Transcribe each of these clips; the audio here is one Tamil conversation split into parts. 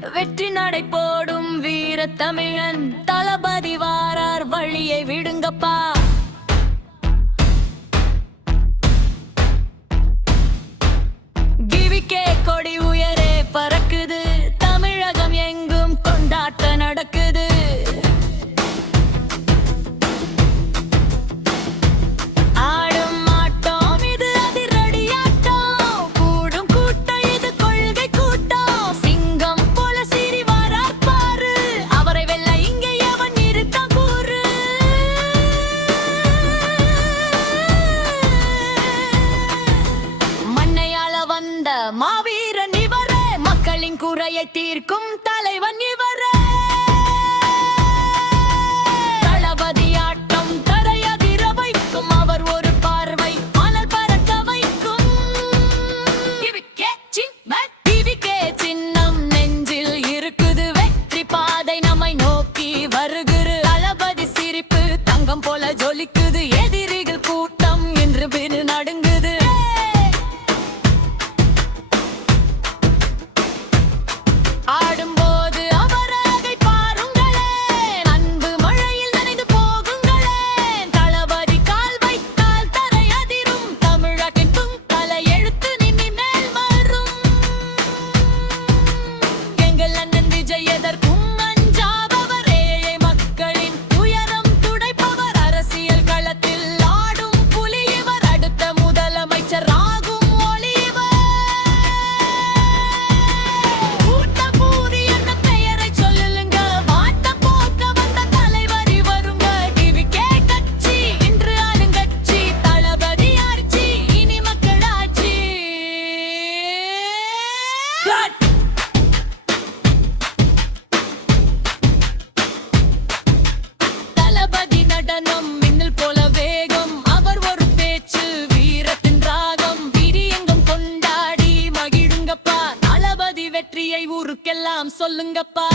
வெற்றி நடை போடும் வீர தமிழன் தளபதி வாரார் வழியை விடுங்கப்பா. மாவீரன் இவரே மக்களின் குறையை தீர்க்கும் தலைவன் இவரே. அவர் ஒரு பார்வை மணல் பறக்க வைக்கும். சின்னம் நெஞ்சில் இருக்குது வெற்றி பாதை நம்மை நோக்கி வருகிற தளபதி சிரிப்பு தங்கம் போல ஜொலிக்குது எதிர் எல்லாம் சொல்லுங்கப்பா.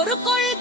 ஒரு கொள்கை